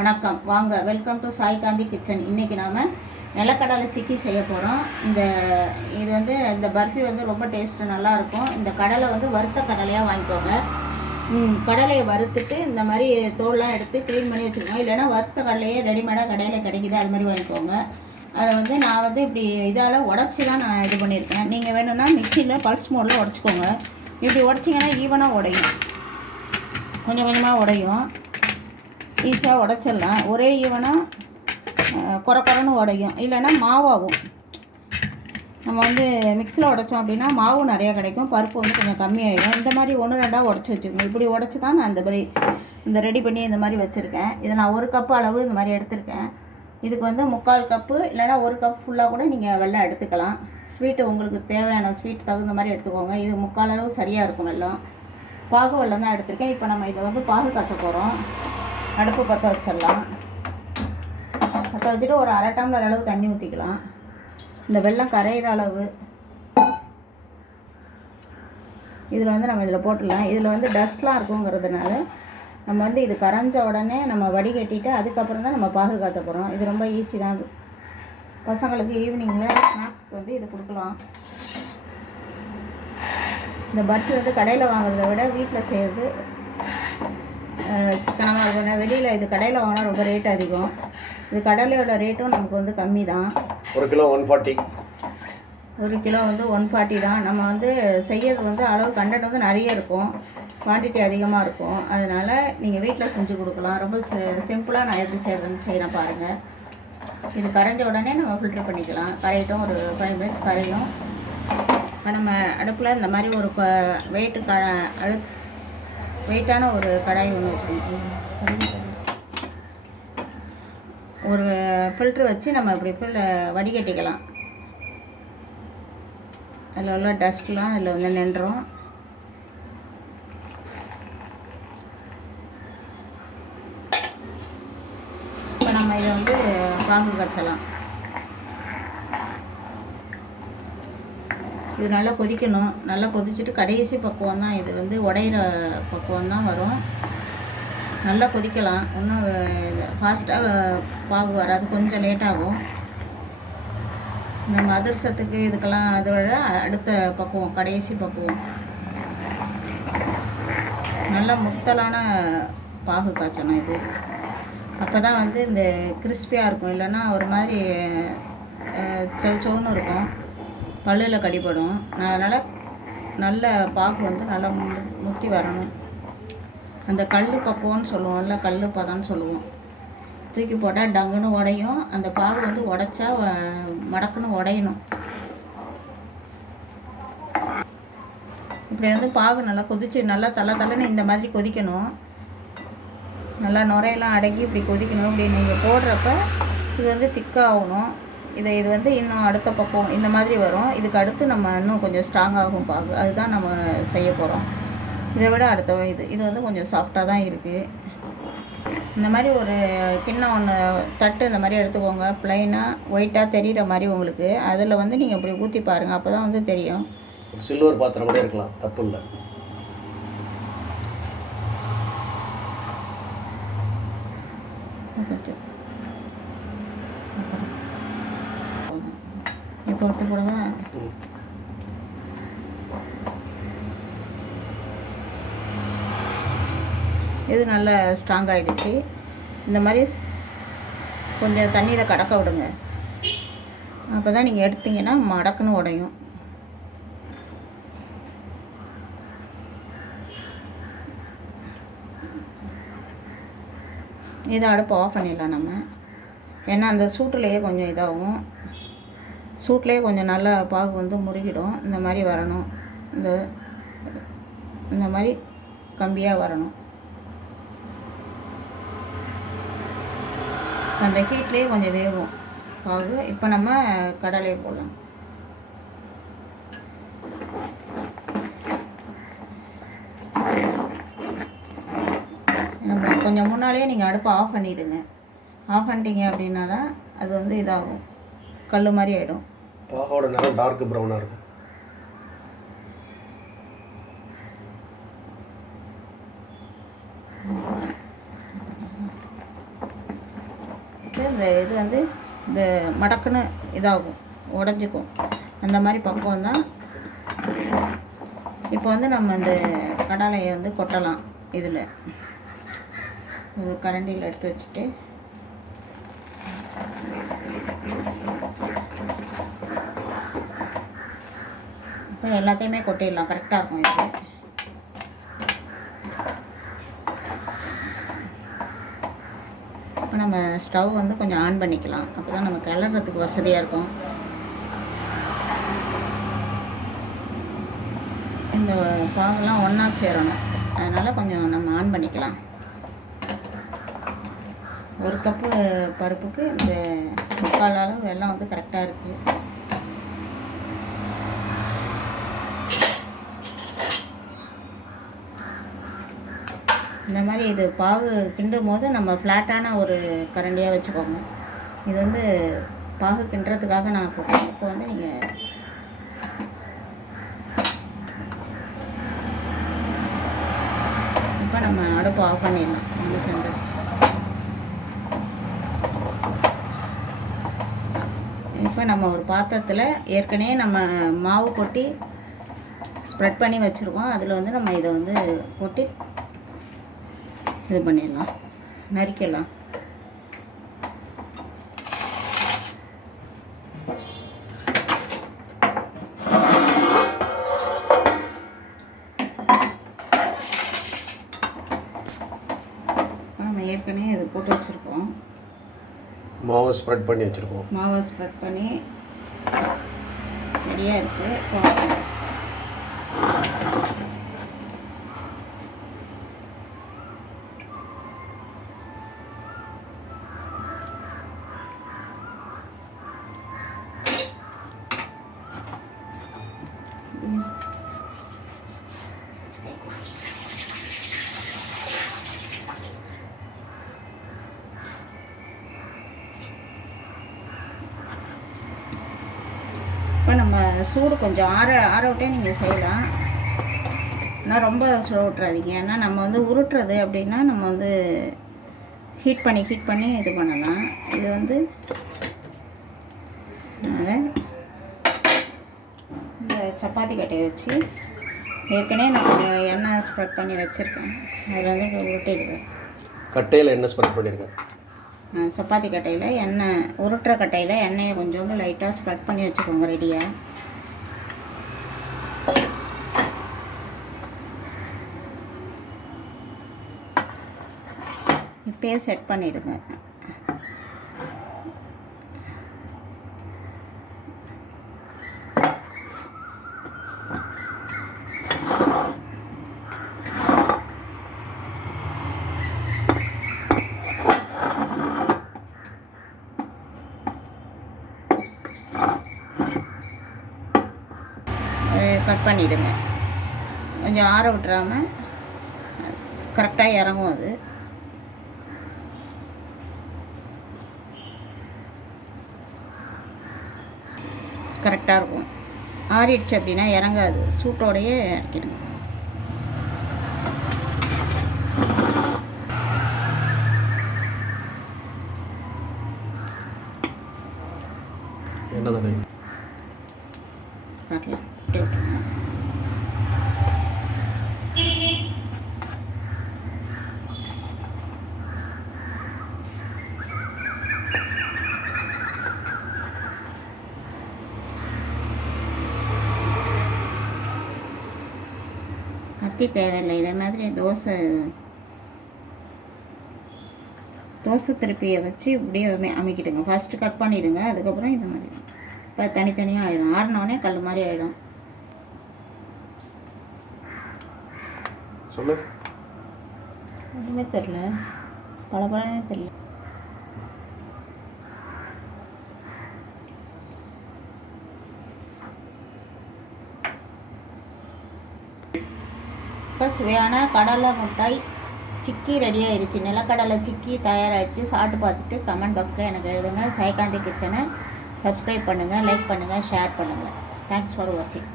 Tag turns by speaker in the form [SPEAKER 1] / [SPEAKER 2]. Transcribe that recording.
[SPEAKER 1] வணக்கம். வாங்க welcome to Sai Gandhi kitchen இன்றைக்கி நாம் நிலக்கடலை சிக்கி செய்ய போகிறோம் இந்த இது வந்து இந்த பர்ஃபி வந்து ரொம்ப டேஸ்ட்டு நல்லாயிருக்கும் இந்த கடலை வந்து வறுத்த கடலையாக வாங்கிக்கோங்க. கடலையை வறுத்துட்டு இந்த மாதிரி தோல்லாம் எடுத்து க்ளீன் பண்ணி வச்சுக்கோங்க. இல்லைன்னா வறுத்த கடலையே ரெடிமேடாக கடையில் கிடைக்குது அது மாதிரி வாங்கிக்கோங்க. அதை வந்து நான் வந்து இப்படி இதால் உடச்சி தான் நான் இது பண்ணியிருக்கேன். நீங்கள் வேணும்னா மிக்சியில் பல்ஸ் மோடில் உடச்சிக்கோங்க. இப்படி உடச்சிங்கன்னா ஈவனாக உடையும். கொஞ்சம் கொஞ்சமாக உடையும். ஈஸியாக உடச்சிடலாம். ஒரே ஈவனாக குறை குறைன்னு உடையும். இல்லைன்னா மாவாகும் நம்ம வந்து மிக்ஸியில் உடைச்சோம் அப்படின்னா மாவு நிறையா கிடைக்கும். பருப்பு வந்து கொஞ்சம் கம்மியாயிடும். இந்த மாதிரி ஒன்று ரெண்டாக உடச்சி வச்சுக்கணும் இப்படி உடச்சி தான் நான் இந்த மாதிரி இந்த ரெடி பண்ணி இந்த மாதிரி வச்சுருக்கேன். இதை நான் ஒரு கப் அளவு இந்த மாதிரி எடுத்திருக்கேன். இதுக்கு வந்து முக்கால் கப்பு இல்லைன்னா ஒரு கப் ஃபுல்லாக கூட நீங்கள் வெள்ளம் எடுத்துக்கலாம். ஸ்வீட்டு உங்களுக்கு தேவையான ஸ்வீட் தகுந்த மாதிரி எடுத்துக்கோங்க. இது முக்கால் அளவு சரியாக இருக்கும் வெள்ளம். பாகு வெள்ளம் தான் எடுத்திருக்கேன். இப்போ நம்ம இதை வந்து பாகு காய்ச்ச போகிறோம் அடுப்பு பற்ற வச்சிடலாம். பற்ற வச்சுட்டு ஒரு அரை டம்ளர் அளவு தண்ணி ஊற்றிக்கலாம் இந்த வெள்ளம் கரையிற அளவு. இதில் வந்து நம்ம இதில் போட்டுடலாம். இதில் வந்து டஸ்ட்லாம் இருக்குங்கிறதுனால நம்ம வந்து இது கரைஞ்ச உடனே நம்ம வடிகட்டிட்டு அதுக்கப்புறம் தான் நம்ம பாதுகாத்த போகிறோம் இது ரொம்ப ஈஸி தான். பசங்களுக்கு ஈவினிங்கில் ஸ்நாக்ஸ்க்கு வந்து இது கொடுக்கலாம். இந்த பர்ஃபி வந்து கடையில் வாங்குறத விட வீட்டில் செய்கிறது சிக்கனமாக இருக்கும் வெளியில் இது கடையில் வாங்கினா ரொம்ப ரேட் அதிகம். இது கடலையோட ரேட்டும் நமக்கு வந்து கம்மி தான்
[SPEAKER 2] ஒரு கிலோ ஒன் ஃபார்ட்டி
[SPEAKER 1] ஒரு கிலோ வந்து ஒன் ஃபார்ட்டி தான். நம்ம வந்து செய்யறது வந்து அளவு கண்டென்ட் வந்து நிறைய இருக்கும். குவான்டிட்டி அதிகமாக இருக்கும். அதனால் நீங்கள் வீட்டில் செஞ்சு கொடுக்கலாம். ரொம்ப சிம்பிளாக நான் எப்படி செய்யறதுன்னு செய்கிறேன் பாருங்கள் இது கரைஞ்ச உடனே நம்ம ஃபில்டர் பண்ணிக்கலாம். கரையட்டும். ஒரு ஃபைவ் மினிட்ஸ் கரையும். நம்ம அடுப்பில் இந்த மாதிரி ஒரு வெயிட்டு க அழு வெயிட்டான ஒரு கடாய் ஒன்று வச்சுக்கணும். ஒரு ஃபில்ட்ரு வச்சு நம்ம இப்படி ஃபில் வடிகட்டிக்கலாம். அதில் உள்ள டஸ்ட்லாம் அதில் வந்து நின்றோம் இப்போ நம்ம இதை வந்து பாகு கரைச்சலாம். இது நல்லா கொதிக்கணும். நல்லா கொதிச்சுட்டு கடைசி பக்குவம் தான் இது வந்து உடையிற பக்குவம் தான் வரும். நல்லா கொதிக்கலாம். இன்னும் ஃபாஸ்ட்டாக பாகு வராது. கொஞ்சம் லேட் ஆகும். நம்ம அதிர்சத்துக்கு இதுக்கெல்லாம் அதை விட அடுத்த பக்குவம் கடைசி பக்குவம். நல்ல முத்தலான பாகு காய்ச்சணும் இது. அப்போ தான் வந்து இந்த கிறிஸ்பியாக இருக்கும். இல்லைன்னா ஒரு மாதிரி அஹ், செவ் இருக்கும். பல்லில் கடிப்படும் அதனால் நல்ல பாகு வந்து நல்லா முத்தி வரணும். அந்த கல் பக்குவம்னு சொல்லுவோம்ல கல் பதம்னு சொல்லுவோம். தூக்கி போட்டால் டங்குன்னு உடையும். அந்த பாகு வந்து உடைச்சா வ- மடக்குன்னு உடையணும். இப்படி வந்து பாகு நல்லா கொதிச்சு நல்லா தலை தலைன்னு இந்த மாதிரி கொதிக்கணும். நல்லா நுரையெல்லாம் அடங்கி இப்படி கொதிக்கணும். இப்படி நீங்கள் போடுறப்ப இது வந்து திக்காகணும். இதை இது வந்து இன்னும் அடுத்த பக்கம் இந்த மாதிரி வரும். இதுக்கு அடுத்து நம்ம இன்னும் கொஞ்சம் ஸ்ட்ராங் ஆகும் பாகு அதுதான் நம்ம செய்ய போகிறோம் இதை விட அடுத்த இது இது வந்து கொஞ்சம் சாஃப்டாக தான் இருக்குது இந்த மாதிரி ஒரு கிண்ணம் ஒன்று தட்டு இந்த மாதிரி எடுத்துக்கோங்க. ப்ளைனாக ஒயிட்டாக தெரிகிற மாதிரி உங்களுக்கு. அதில் வந்து நீங்கள் இப்படி ஊற்றி பாருங்கள் அப்போ தான் வந்து தெரியும்.
[SPEAKER 2] ஒரு சில்வர் பாத்திரம் கூட இருக்கலாம். தப்பு இல்லை.
[SPEAKER 1] கொஞ்சம் இப்போ போடுங்க இது நல்ல ஸ்ட்ராங் ஆகிடுச்சு இந்த மாதிரி கொஞ்சம் தண்ணியில் கடக்க விடுங்க. அப்போ தான் நீங்கள் எடுத்தீங்கன்னா மடக்குன்னு உடையும். இதை அடுப்பு ஆஃப் பண்ணிடலாம் நம்ம. ஏன்னா அந்த சூட்டுலேயே கொஞ்சம் இதாகும். சூட்லேயே கொஞ்சம் நல்லா பாகு வந்து முருகிடும். இந்த மாதிரி வரணும். இந்த இந்த மாதிரி கம்பியாக வரணும். அந்த ஹீட்லேயே கொஞ்சம் வேகும். பாகு. இப்போ நம்ம கடலை போடலாம். நம்ம கொஞ்சம் முன்னாலேயே நீங்கள் அடுப்பை ஆஃப் பண்ணிவிடுங்க ஆஃப் பண்ணிட்டீங்க அப்படின்னா தான் அது வந்து இதாகும். கல் மாதிரி ஆகிடும்
[SPEAKER 2] பாகோட நிறம் டார்க் ப்ரௌனாக இருக்கும்.
[SPEAKER 1] இந்த இது வந்து இந்த மடக்குன்னு இதாகும் உடஞ்சிக்கும். அந்த மாதிரி பக்குவம் தான். இப்போ வந்து நம்ம இந்த கடலையை வந்து கொட்டலாம் இதில். இது கரண்டியில் எடுத்து வச்சுட்டு. இப்போ எல்லாத்தையுமே கொட்டிடலாம். கரெக்டாக இருக்கும் இது. இப்போ நம்ம ஸ்டவ் வந்து கொஞ்சம் ஆன் பண்ணிக்கலாம். அப்போ தான் நம்ம கிளறதுக்கு வசதியாக இருக்கும். இந்த பாகெல்லாம் ஒன்றா சேரணும். அதனால் கொஞ்சம் நம்ம ஆன் பண்ணிக்கலாம். ஒரு கப்பு பருப்புக்கு இந்த முக்கால் அளவு வெள்ளம் வந்து கரெக்டாக இருக்குது இந்த மாதிரி இது பாகு கிண்டும் போது நம்ம ஃப்ளாட்டான ஒரு கரண்டியாக வச்சுக்கோங்க. இது வந்து பாகு கிண்டுறதுக்காக நான் போட்டேன் இப்போ வந்து நீங்கள் இப்போ நம்ம அடுப்பு ஆஃப் பண்ணிடலாம். வந்து செஞ்சிருச்சு இப்போ நம்ம ஒரு பாத்திரத்தில் ஏற்கனவே நம்ம மாவு கொட்டி ஸ்ப்ரெட் பண்ணி வச்சுருக்கோம். அதில் வந்து நம்ம இதை வந்து கொட்டி இது பண்ணிடலாம். நறுக்கலாம் நம்ம ஏற்கனவே இது போட்டு வச்சுருக்கோம்.
[SPEAKER 2] மாவை ஸ்ப்ரெட் பண்ணி வச்சுருக்கோம்.
[SPEAKER 1] மாவை ஸ்ப்ரெட் பண்ணி ரெடியாக இருக்குது சூடு கொஞ்சம் ஆற ஆற விட்டே நீங்கள் செய்யலாம். ஆனால் ரொம்ப சுட விட்றாதீங்க ஏன்னா நம்ம வந்து உருட்டுறது அப்படின்னா நம்ம வந்து ஹீட் பண்ணி ஹீட் பண்ணி இது பண்ணலாம். இது வந்து இந்த சப்பாத்தி கட்டையை வச்சு ஏற்கனவே நான் எண்ணெய் ஸ்ப்ரெட் பண்ணி வச்சுருக்கேன். அதில் வந்து உருட்டிடுவேன்
[SPEAKER 2] கட்டையில் என்ன ஸ்ப்ரெட் பண்ணியிருக்கேன்
[SPEAKER 1] சப்பாத்தி கட்டையில் எண்ணெய் உருட்டுற கட்டையில் எண்ணெயை கொஞ்சோண்டு லைட்டாக ஸ்ப்ரெட் பண்ணி வச்சுக்கோங்க ரெடியாக இப்பயே செட் பண்ணிவிடுங்க கட் பண்ணிவிடுங்க கொஞ்சம் ஆற விட்டுறாமல் கரெக்டாக இறங்கும் அது. கரெக்டாக இருக்கும். ஆறிடுச்சு அப்படின்னா இறங்காது. சூட்டோடையே இறக்கிடுங்க.
[SPEAKER 2] என்ன தானே
[SPEAKER 1] காட்டலாம் இப்படி விட்டுருங்க கத்தி தேவையில்லை. இதே மாதிரி தோசை. தோசை திருப்பியை வச்சு இப்படியே அமி- அமைக்கிடுங்க. ஃபஸ்ட்டு கட் பண்ணிவிடுங்க அதுக்கப்புறம் இந்த மாதிரி. இப்போ தனித்தனியாக ஆகிடும் ஆறினோடனே கல் மாதிரி ஆகிடும்
[SPEAKER 2] சொல்லு.
[SPEAKER 1] ஒன்றுமே தெரில பல பழமே தெரில இப்போ சுவையான கடலை முட்டாய் சிக்கி ரெடி ஆயிடுச்சு. நிலக்கடலை சிக்கி தயாராகிடுச்சு சாப்பிட்டு பார்த்துட்டு கமெண்ட் பாக்ஸில் எனக்கு எழுதுங்க. சைகாந்தி கிச்சனை சப்ஸ்கிரைப் பண்ணுங்கள் லைக் பண்ணுங்கள் ஷேர் பண்ணுங்கள் தேங்க்ஸ் ஃபார் வாட்சிங்